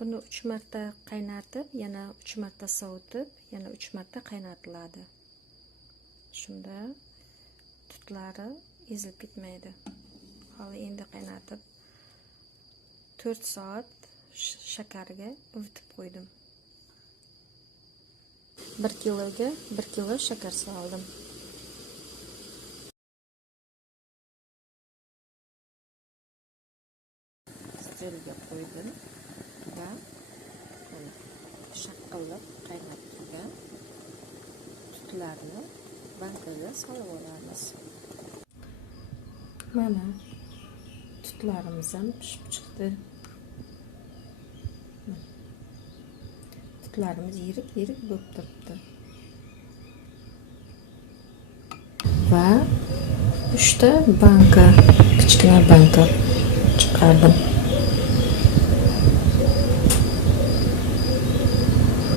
Buni 3 marta qaynatib, yana 3 marta sovutib, yana 3 marta qaynatiladi. Shunda tutlari ezilib ketmaydi. Hali endi qaynatib 4 soat shakarga ivitib qo'ydim. 1 kiloga 1 kilo shakar soldim. Stelga qo'ydim va shaqqillab qaynab turgan tutlarni bankaga solib olamiz. Mana tutlarimiz ham pishib chiqdi. Tutlarimiz yirik bo'lib turibdi. Va 3 ta banka, kichkina banka chiqardim.